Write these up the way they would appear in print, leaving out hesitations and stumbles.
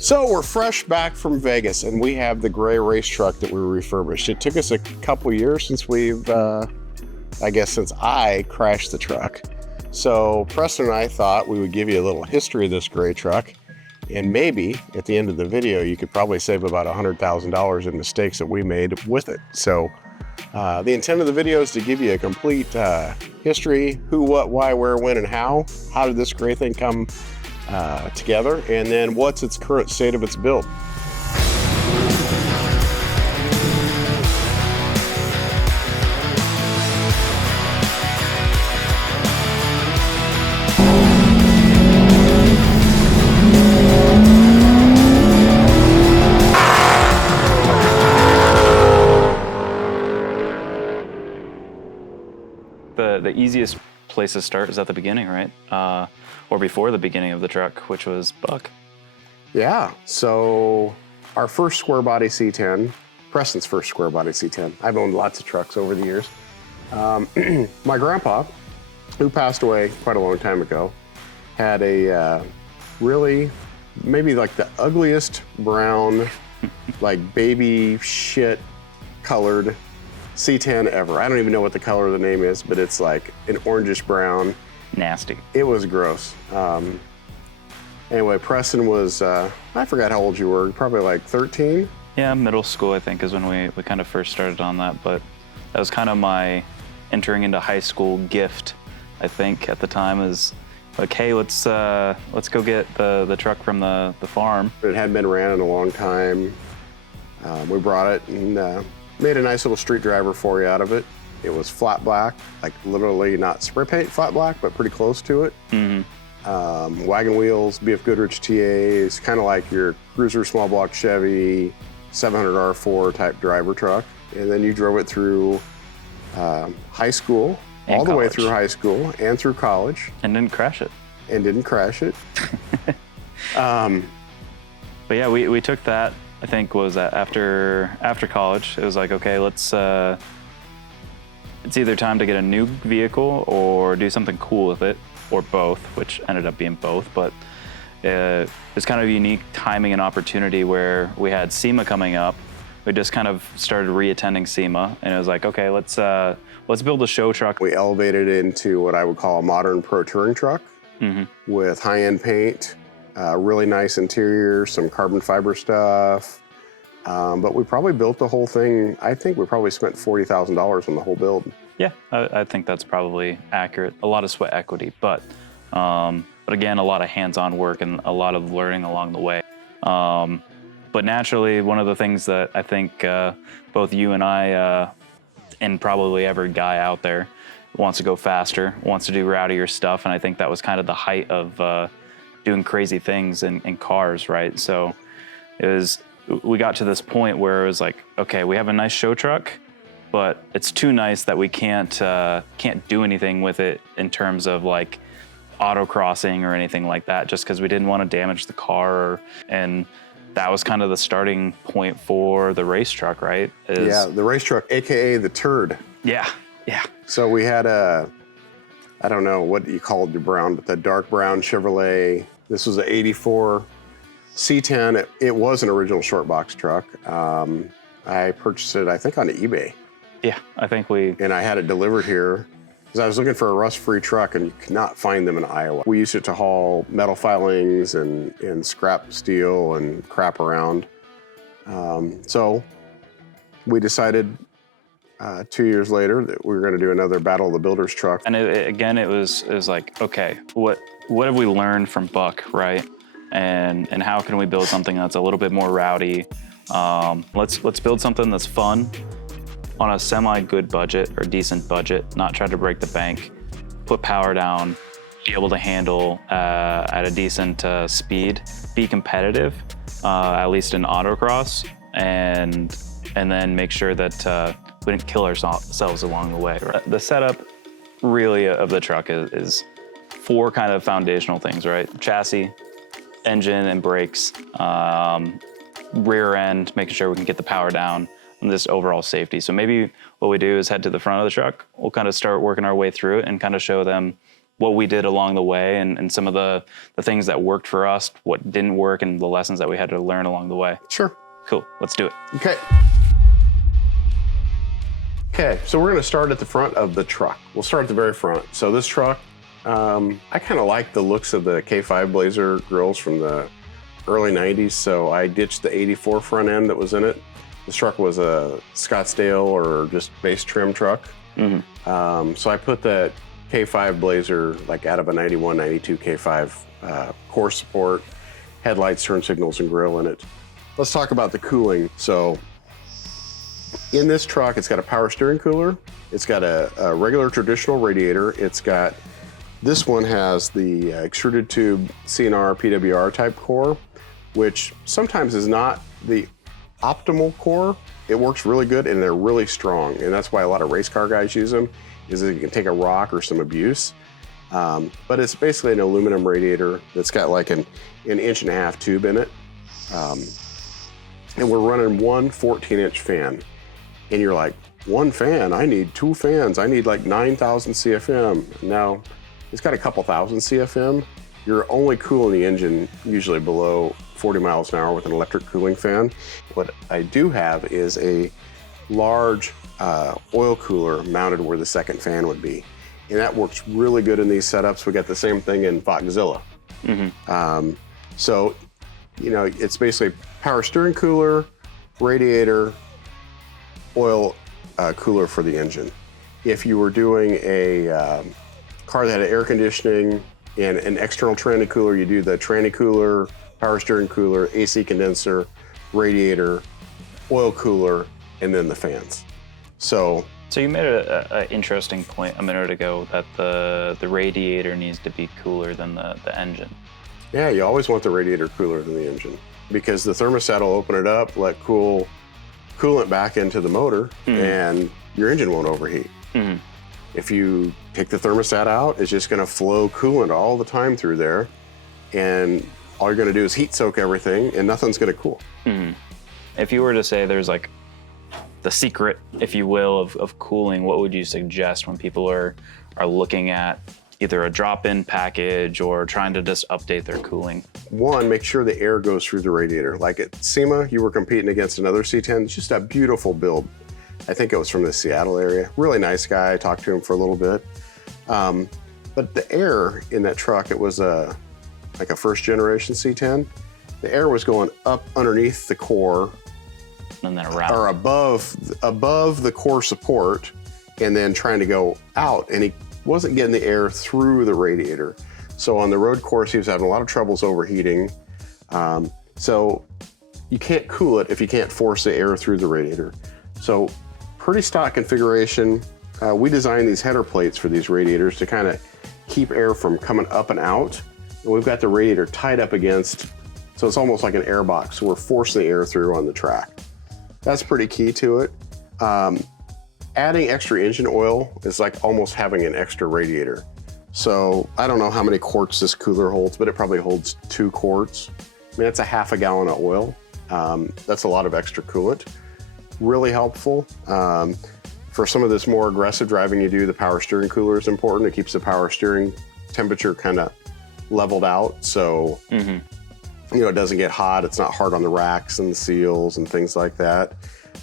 So we're fresh back from Vegas and we have the gray race truck that we refurbished. It took us a couple years since since I crashed the truck. So Preston and I thought we would give you a little history of this gray truck, and maybe at the end of the video, you could probably save about $100,000 in mistakes that we made with it. So the intent of the video is to give you a complete history, who, what, why, where, when, and how. How did this gray thing come together, and then what's its current state of its build. The easiest place to start is at the beginning, right? Or before the beginning of the truck, which was Buck. Yeah, so our first square body C10, Preston's first square body C10. I've owned lots of trucks over the years. My grandpa, who passed away quite a long time ago, had a really, maybe like the ugliest brown, like baby shit colored C10 ever. I don't even know what the color of the name is, but it's like an orangish brown. Nasty. It was gross. Anyway, Preston was, I forgot how old you were, probably like 13? Yeah, middle school, I think, is when we kind of first started on that, but that was kind of my entering into high school gift, I think, at the time, is like, hey, let's go get the truck from the farm. It hadn't been ran in a long time. We brought it and made a nice little street driver for you out of it. It was flat black, like literally not spray paint flat black, but pretty close to it. Mm-hmm. Wagon wheels, BF Goodrich TAs, kind of like your cruiser small block Chevy 700R4 type driver truck. And then you drove it through high school, and all the way college. through high school and through college. And didn't crash it. And didn't crash it. But yeah, we took that, I think, was after college. It was like, okay, let's, it's either time to get a new vehicle or do something cool with it, or both, which ended up being both. But it's kind of a unique timing and opportunity where we had SEMA coming up. We just kind of started re-attending SEMA, and it was like, okay, let's build a show truck. We elevated it into what I would call a modern pro touring truck. Mm-hmm. With high-end paint, really nice interior, some carbon fiber stuff. But we probably built the whole thing, I think we probably spent $40,000 on the whole build. Yeah, I think that's probably accurate. A lot of sweat equity, but again, a lot of hands-on work and a lot of learning along the way. But naturally, one of the things that I think both you and I, and probably every guy out there, wants to go faster, wants to do rowdier stuff, and I think that was kind of the height of doing crazy things in cars, right? So we got to this point where it was like, okay, we have a nice show truck, but it's too nice that we can't do anything with it in terms of like autocrossing or anything like that, just because we didn't want to damage the car. And that was kind of the starting point for the race truck, right? Yeah, the race truck, AKA the turd. Yeah, yeah. So we had I don't know what you called the brown, but the dark brown Chevrolet. This was an 84 C10. It was an original short box truck. I purchased it, I think, on eBay. Yeah, I think and I had it delivered here because I was looking for a rust-free truck, and you could not find them in Iowa. We used it to haul metal filings and scrap steel and crap around. So we decided 2 years later that we were going to do another Battle of the Builders truck. And it was like, okay, what have we learned from Buck, right? And how can we build something that's a little bit more rowdy? Let's build something that's fun on a semi-good budget or decent budget, not try to break the bank, put power down, be able to handle at a decent speed, be competitive, at least in autocross, and then make sure that we didn't kill ourselves along the way. Right? The setup really of the truck is four kind of foundational things, right? Chassis, engine and brakes, rear end, making sure we can get the power down, and this overall safety. So maybe what we do is head to the front of the truck. We'll kind of start working our way through it and kind of show them what we did along the way and some of the things that worked for us, what didn't work, and the lessons that we had to learn along the way. Sure. Cool, let's do it. Okay. Okay, so we're gonna start at the front of the truck. We'll start at the very front. So this truck, I kind of like the looks of the K5 Blazer grills from the early 90s, so I ditched the 84 front end that was in it. This truck was a Scottsdale or just base trim truck. So I put that K5 Blazer like out of a 91, 92 K5 core support, headlights, turn signals, and grill in it. Let's talk about the cooling. So in this truck, it's got a power steering cooler. It's got a regular traditional radiator. This one has the extruded tube CNR PWR type core, which sometimes is not the optimal core. It works really good and they're really strong. And that's why a lot of race car guys use them, is that you can take a rock or some abuse. But it's basically an aluminum radiator that's got like an 1.5-inch tube in it. And we're running one 14-inch fan. And you're like, one fan? I need 2 fans. I need like 9,000 CFM. Now, it's got a couple thousand CFM. You're only cooling the engine usually below 40 miles an hour with an electric cooling fan. What I do have is a large oil cooler mounted where the second fan would be. And that works really good in these setups. We got the same thing in Foxzilla. So, you know, it's basically power steering cooler, radiator, oil cooler for the engine. If you were doing a car that had air conditioning and an external tranny cooler, you do the tranny cooler, power steering cooler, AC condenser, radiator, oil cooler, and then the fans. So you made an interesting point a minute ago that the radiator needs to be cooler than the engine. yeah, you always want the radiator cooler than the engine because the thermostat will open it up, let coolant back into the motor, and your engine won't overheat. If you take the thermostat out, it's just gonna flow coolant all the time through there, and all you're gonna do is heat soak everything, and nothing's gonna cool. If you were to say there's like the secret, if you will, of cooling, what would you suggest when people are looking at either a drop-in package or trying to just update their cooling? One, make sure the air goes through the radiator. Like at SEMA, you were competing against another C10. It's just a beautiful build. I think it was from the Seattle area. Really nice guy. I talked to him for a little bit. But the air in that truck, it was like a first generation C10. The air was going up underneath the core And then around. or above the core support and then trying to go out. And he wasn't getting the air through the radiator. So on the road course, he was having a lot of troubles overheating. So you can't cool it if you can't force the air through the radiator. So pretty stock configuration. We designed these header plates for these radiators to kind of keep air from coming up and out. And we've got the radiator tied up against, so it's almost like an air box. So we're forcing the air through on the track. That's pretty key to it. Adding extra engine oil is like almost having an extra radiator. So I don't know how many quarts this cooler holds, but it probably holds 2 quarts. I mean, that's a half a gallon of oil. That's a lot of extra coolant. Really helpful. For some of this more aggressive driving you do, the power steering cooler is important. It keeps the power steering temperature kind of leveled out. So, you know, it doesn't get hot. It's not hard on the racks and the seals and things like that.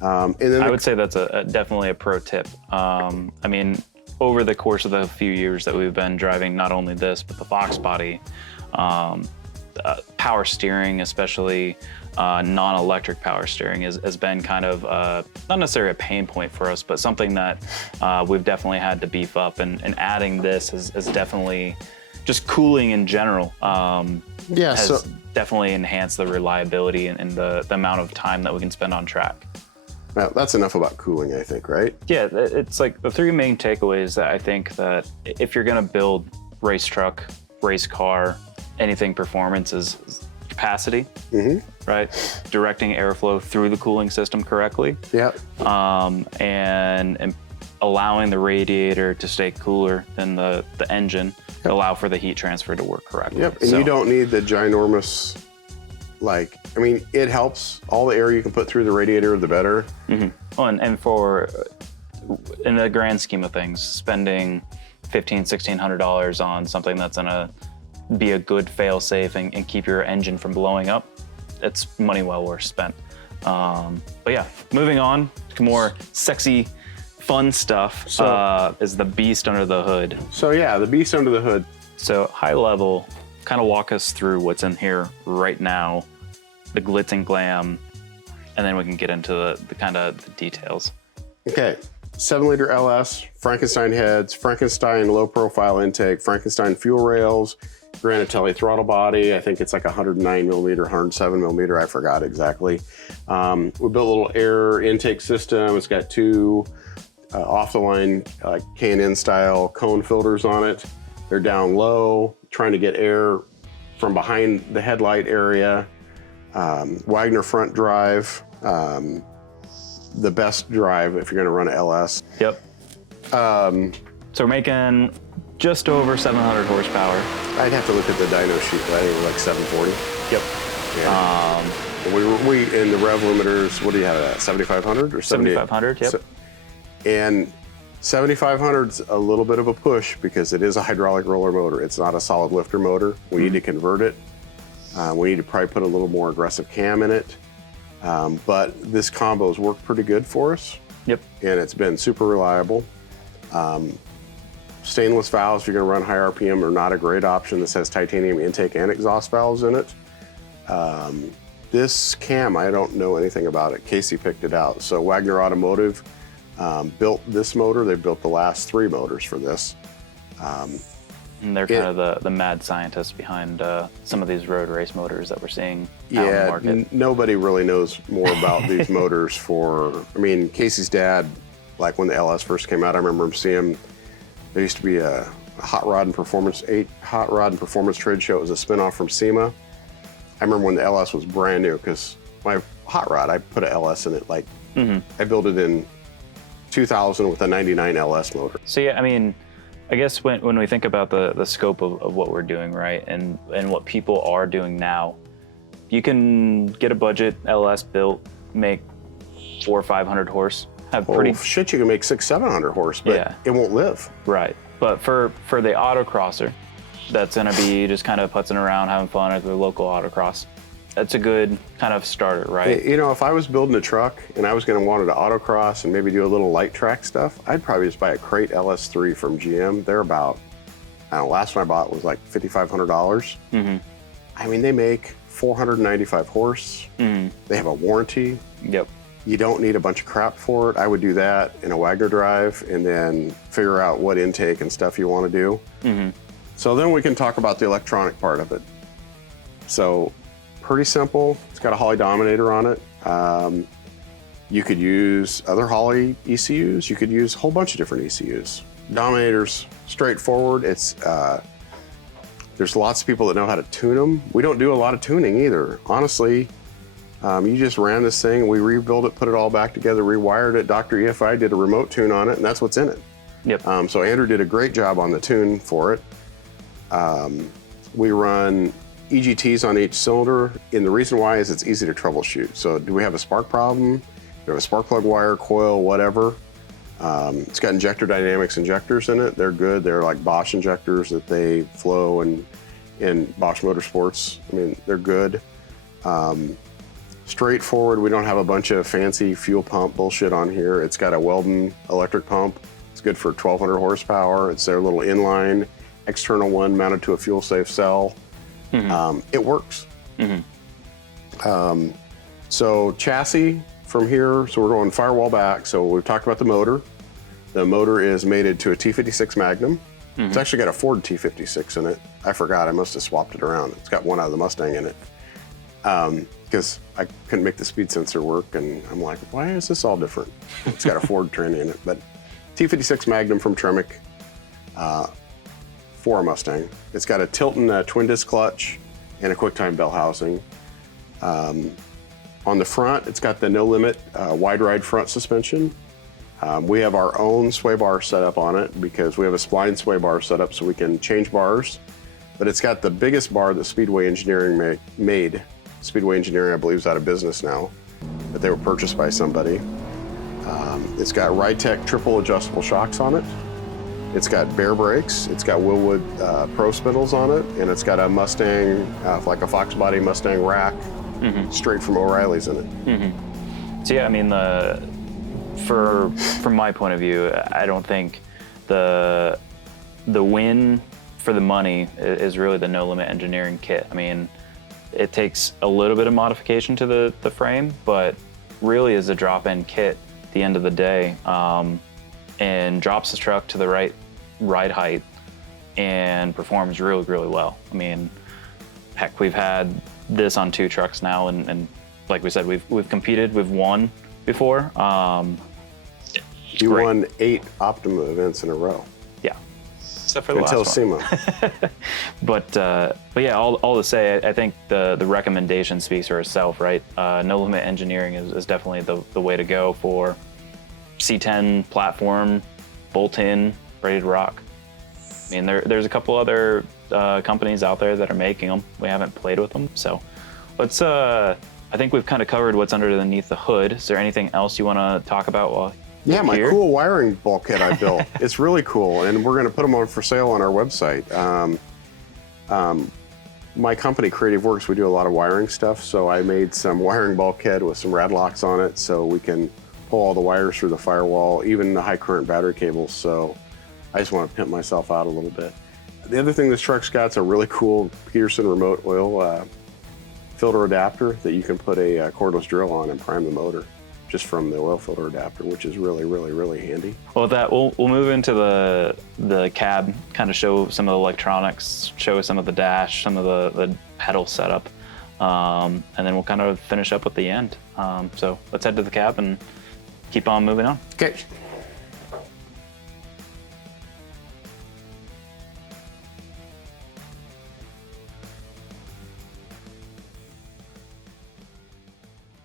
And then I would say that's definitely a pro tip. I mean, over the course of the few years that we've been driving not only this, but the Fox body, power steering, especially non-electric power steering, has been kind of not necessarily a pain point for us, but something that we've definitely had to beef up. And adding this has definitely, just cooling in general, has definitely enhanced the reliability and the amount of time that we can spend on track. Well, that's enough about cooling, I think, right? Yeah, it's like the 3 main takeaways that I think that if you're gonna build race truck, race car, anything performance is capacity, right? Directing airflow through the cooling system correctly. Yeah. And allowing the radiator to stay cooler than the engine, allow for the heat transfer to work correctly. Yep, and you don't need the ginormous, like, I mean, it helps. All the air you can put through the radiator, the better. Well, and for, in the grand scheme of things, spending $1,500–1,600 on something that's gonna be a good fail-safe and keep your engine from blowing up, it's money well worth spent. But yeah, moving on to more sexy, fun stuff, is the beast under the hood. So yeah, the beast under the hood. So high level, kind of walk us through what's in here right now, the glitz and glam, and then we can get into the kind of the details. Okay, 7-liter LS, Frankenstein heads, Frankenstein low profile intake, Frankenstein fuel rails, Granatelli throttle body. I think it's like 109 millimeter, 107 millimeter. I forgot exactly. We built a little air intake system. It's got two off the line K&N style cone filters on it. They're down low, trying to get air from behind the headlight area. Wagner front drive, the best drive if you're going to run an LS. Yep. So we're making just over 700 horsepower. I'd have to look at the dyno sheet, but I think it was like 740. Yep. Yeah. We in the rev limiters, what do you have at? 7,500 or 7,500, yep. And 7,500's a little bit of a push because it is a hydraulic roller motor. It's not a solid lifter motor. We need to convert it. We need to probably put a little more aggressive cam in it. But this combo's worked pretty good for us. Yep. And it's been super reliable. Stainless valves, if you're gonna run high RPM, are not a great option. This has titanium intake and exhaust valves in it. This cam, I don't know anything about it. Casey picked it out. So Wagner Automotive built this motor. They built the last 3 motors for this. And they're kind of the mad scientists behind some of these road race motors that we're seeing out in the market. Nobody really knows more about these motors I mean, Casey's dad, like when the LS first came out, I remember him seeing him. There used to be a hot rod and performance trade show. It was a spinoff from SEMA. I remember when the LS was brand new because my hot rod, I put an LS in it. Like I built it in 2000 with a 99 LS motor. So yeah, I mean, I guess when we think about the scope of what we're doing, right, and what people are doing now, you can get a budget LS built, make 400 or 500 horse. Shit, you can make 600-700 horse, but it won't live. Right, but for the autocrosser, that's gonna be just kind of putzing around, having fun at the local autocross. That's a good kind of starter, right? You know, if I was building a truck and I was gonna want it to autocross and maybe do a little light track stuff, I'd probably just buy a crate LS3 from GM. They're about, I don't know, last one I bought was like $5,500. I mean, they make 495 horse. They have a warranty. Yep. You don't need a bunch of crap for it. I would do that in a Wagner drive and then figure out what intake and stuff you want to do. So then we can talk about the electronic part of it. So pretty simple. It's got a Holley Dominator on it. You could use other Holley ECUs. You could use a whole bunch of different ECUs. Dominator's straightforward. It's there's lots of people that know how to tune them. We don't do a lot of tuning either. Honestly, you just ran this thing, we rebuilt it, put it all back together, rewired it. Dr. EFI did a remote tune on it, and that's what's in it. Yep. So Andrew did a great job on the tune for it. We run EGTs on each cylinder, and the reason why is it's easy to troubleshoot. So do we have a spark problem? Do we have a spark plug wire, coil, whatever? It's got Injector Dynamics injectors in it. They're good. They're like Bosch injectors that they flow and in Bosch Motorsports. I mean, they're good. Straightforward. We don't have a bunch of fancy fuel pump bullshit on here. It's got a Weldon electric pump. It's good for 1,200 horsepower. It's their little inline external one mounted to a fuel safe cell. It works. So chassis from here, so we're going firewall back. So we've talked about the motor. The motor is mated to a T56 Magnum. It's actually got a Ford T56 in it. I forgot, I must have swapped it around. It's got one out of the Mustang in it. Because I couldn't make the speed sensor work, and I'm like, why is this all different? It's got a Ford tranny in it, but T56 Magnum from Tremec for a Mustang. It's got a Tilton twin disc clutch and a QuickTime bell housing. On the front, it's got the No Limit wide ride front suspension. We have our own sway bar setup on it because we have a spline sway bar setup so we can change bars. But it's got the biggest bar that Speedway Engineering made. Speedway Engineering, I believe, is out of business now, but they were purchased by somebody. It's got Ridetech triple adjustable shocks on it. It's got bare brakes, it's got Willwood Pro spindles on it, and it's got a Mustang, like a Fox body Mustang rack, straight from O'Reilly's in it. So yeah, I mean, from my point of view, I don't think the win for the money is really the No Limit Engineering kit. I mean, it takes a little bit of modification to the frame, but really is a drop-in kit at the end of the day, and drops the truck to the right ride height and performs really, really well. I mean, heck, we've had this on 2 trucks now, and like we said, we've competed, we've won before. You won 8 Optima events in a row. Yeah, except for the until last one. SEMA. But yeah, all to say, I think the recommendation speaks for itself, right? No Limit Engineering is definitely the way to go for C10 platform, bolt-in, ready to rock. I mean, there's a couple other companies out there that are making them. We haven't played with them, so let's. I think we've kind of covered what's underneath the hood. Is there anything else you want to talk about while Yeah, my here? cool wiring bulkhead I built. It's really cool, and we're going to put them on for sale on our website. My company, Creative Works, we do a lot of wiring stuff, so I made some wiring bulkhead with some rad locks on it so we can pull all the wires through the firewall, even the high current battery cables. So I just want to pimp myself out a little bit. The other thing this truck's got is a really cool Peterson remote oil filter adapter that you can put a cordless drill on and prime the motor just from the oil filter adapter, which is really, really, really handy. Well, with that, we'll move into the cab, kind of show some of the electronics, show some of the dash, some of the pedal setup, and then we'll kind of finish up with the end. So let's head to the cab and keep on moving on. Okay.